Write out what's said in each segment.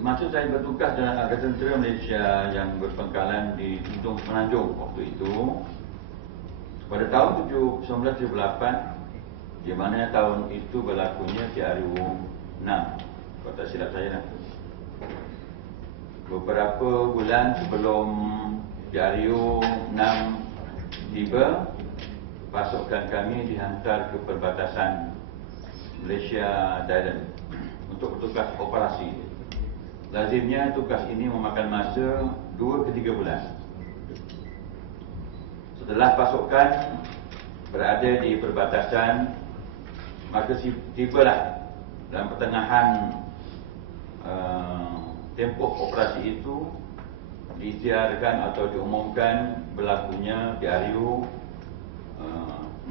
Termasuk saya bertugas dalam Angkatan Tentera Malaysia yang berpangkalan di Tuntung Penanjung waktu itu. Pada tahun 1978, di mana tahun itu berlakunya TRU 6, kalau tak silap saya lah. Beberapa bulan sebelum TRU 6 tiba, pasukan kami dihantar ke perbatasan Malaysia Thailand untuk bertugas operasi. Lazimnya tugas ini memakan masa 2 ke 3 bulan. Setelah pasukan berada di perbatasan, maka tibalah dalam pertengahan tempoh operasi itu diisytiharkan atau diumumkan berlakunya TRU 6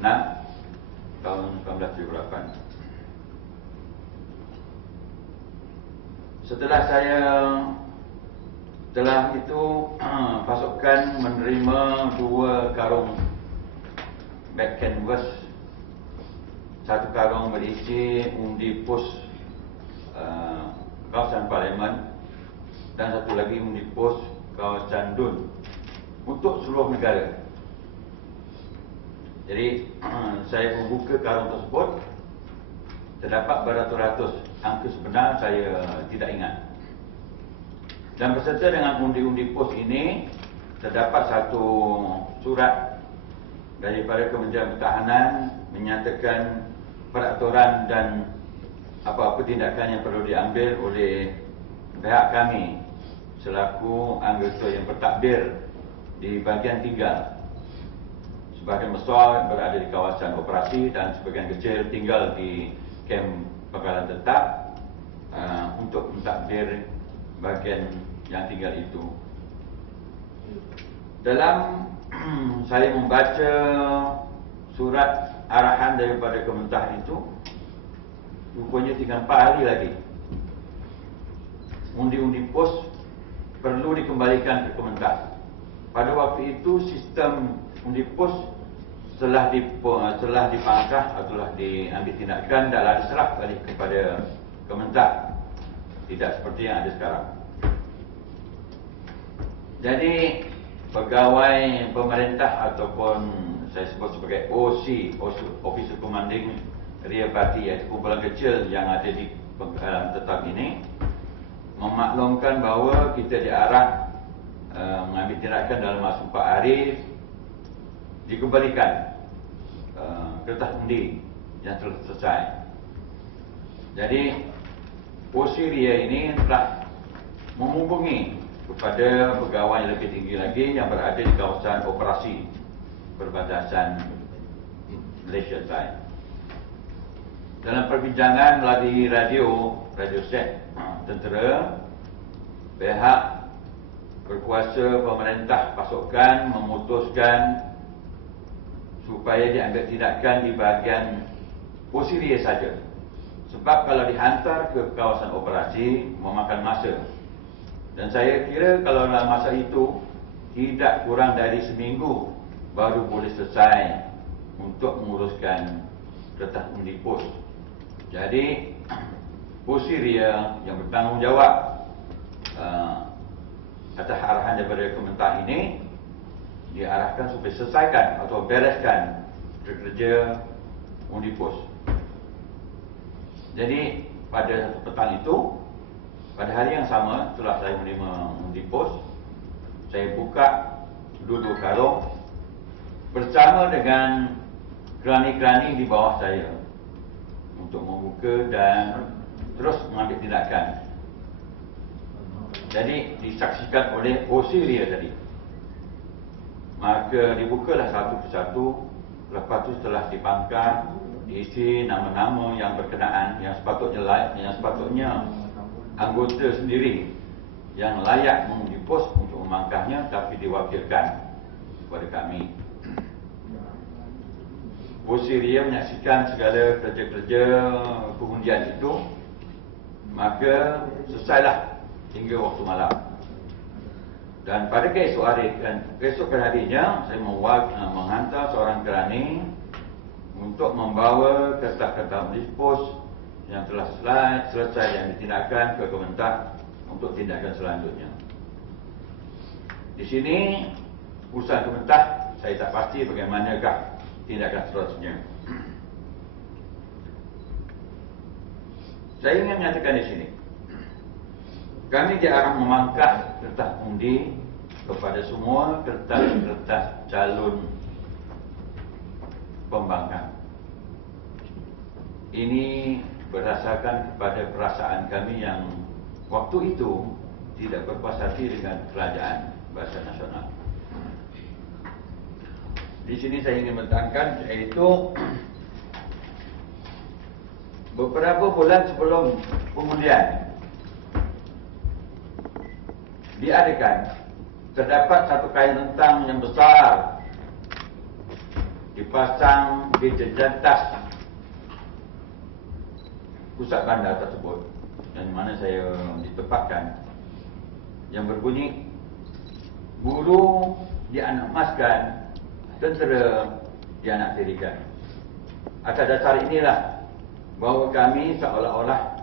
tahun 1978. Setelah itu pasukan menerima 2 karung bag canvas, 1 karung berisi undi pos kawasan Parlimen dan 1 lagi undi pos kawasan Dun untuk seluruh negara. Jadi saya membuka karung tersebut, terdapat beratus-ratus, angka sebenar saya tidak ingat. Dan berserta dengan undi-undi pos ini, terdapat 1 surat daripada Kementerian Pertahanan menyatakan peraturan dan apa-apa tindakan yang perlu diambil oleh pihak kami selaku anggota yang bertakbir di bahagian tinggal. Sebahagian besar berada di kawasan operasi dan sebahagian kecil tinggal di kem pangkalan tetap untuk mentadbir bahagian yang tinggal itu. Dalam saya membaca surat arahan daripada Kementerian itu, rupanya tinggal 4 hari lagi undi-undi pos perlu dikembalikan ke Kementerian. Pada waktu itu sistem undi pos setelah dipangkah atau telah diambil tindakan dan diserah balik kepada Kementerian, tidak seperti yang ada sekarang. Jadi pegawai pemerintah ataupun saya sebut sebagai OC, Officer Commanding Area Party, iaitu kumpulan kecil yang ada di pangkalan tetap ini, memaklumkan bahawa kita diarah mengambil tindakan dalam masa 4 hari, dikembalikan kertas undi yang telah selesai. Jadi OC Ria ini telah menghubungi kepada pegawai yang lebih tinggi lagi yang berada di kawasan operasi perbatasan Malaysia Thailand. Dalam perbincangan melalui radio set tentera, pihak berkuasa pemerintah pasukan memutuskan supaya diambil tindakan di bahagian Osiria saja. Sebab kalau dihantar ke kawasan operasi memakan masa. Dan saya kira kalau dalam masa itu tidak kurang dari seminggu baru boleh selesai untuk menguruskan kertas undi pos. Jadi Osiria yang bertanggungjawab atas arahan daripada Kementerian ini diarahkan supaya selesaikan atau bereskan kerja undi pos. Jadi pada petang itu, pada hari yang sama setelah saya menerima undi pos, saya buka 2 karung bersama dengan kerani-kerani di bawah saya untuk membuka dan terus mengambil tindakan. Jadi disaksikan oleh Osiria tadi. Maka dibukalah satu persatu. Lepas itu setelah dipangkah, diisi nama-nama yang berkenaan, yang sepatutnya anggota sendiri yang layak mengundi pos untuk memangkahnya, tapi diwakilkan kepada kami. Osiria menyaksikan segala kerja-kerja pengundian itu. Maka selesailah hingga waktu malam. Dan pada keesokan harinya saya menghantar seorang kerani untuk membawa kertas-kertas undi pos yang telah selesai yang ditindakkan ke Kementerian untuk tindakan selanjutnya. Di sini urusan Kementerian, saya tak pasti bagaimanakah tindakan seterusnya. Saya ingin menyatakan di sini, kami diarah memangkas kertas undi kepada semua kertas-kertas calon pembangkang. Ini berdasarkan kepada perasaan kami yang waktu itu tidak berpuas hati dengan kerajaan Barisan Nasional. Di sini saya ingin menekankan, iaitu beberapa bulan sebelum pengundian diadakan, terdapat satu kain rentang yang besar dipasang di jantas pusat bandar tersebut, yang mana saya ditempatkan, yang berbunyi, "Buruh dianamaskan, tentera dianaktirikan." Atas dasar inilah bahawa kami seolah-olah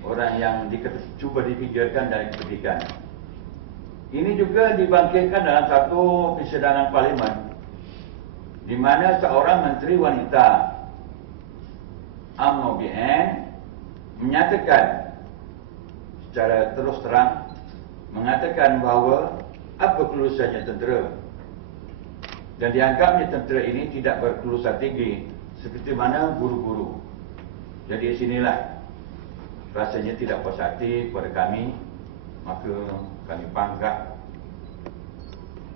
orang yang cuba dipinggirkan dari kepentingan. Ini juga dibangkitkan dalam satu persidangan parlimen, di mana seorang menteri wanita UMNO BN menyatakan secara terus terang, mengatakan bahawa apa kelulusannya tentera, dan dianggapnya tentera ini tidak berkelulusan tinggi seperti mana guru-guru. Jadi sinilah rasanya tidak puas hati kepada kami, maka kami pangkat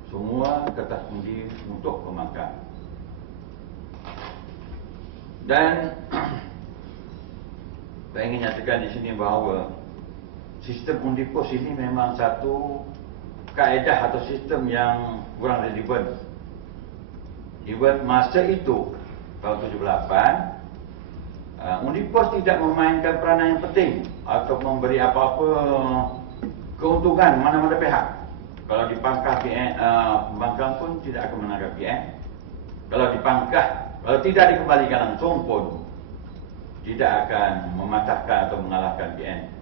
semua kertas undi untuk pemangkang. Dan saya ingin nyatakan di sini bahawa sistem undi pos ini memang satu kaedah atau sistem yang kurang relevan. Even masa itu, tahun 78, undi pos tidak memainkan peranan yang penting atau memberi apa-apa keuntungan mana-mana pihak. Kalau dipangkah PN, pembangkang pun tidak akan menangkap PN. Kalau dipangkah, kalau tidak dikembalikan langsung pun tidak akan mematahkan atau mengalahkan PN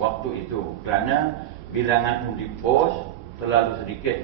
waktu itu, kerana bilangan undi pos terlalu sedikit.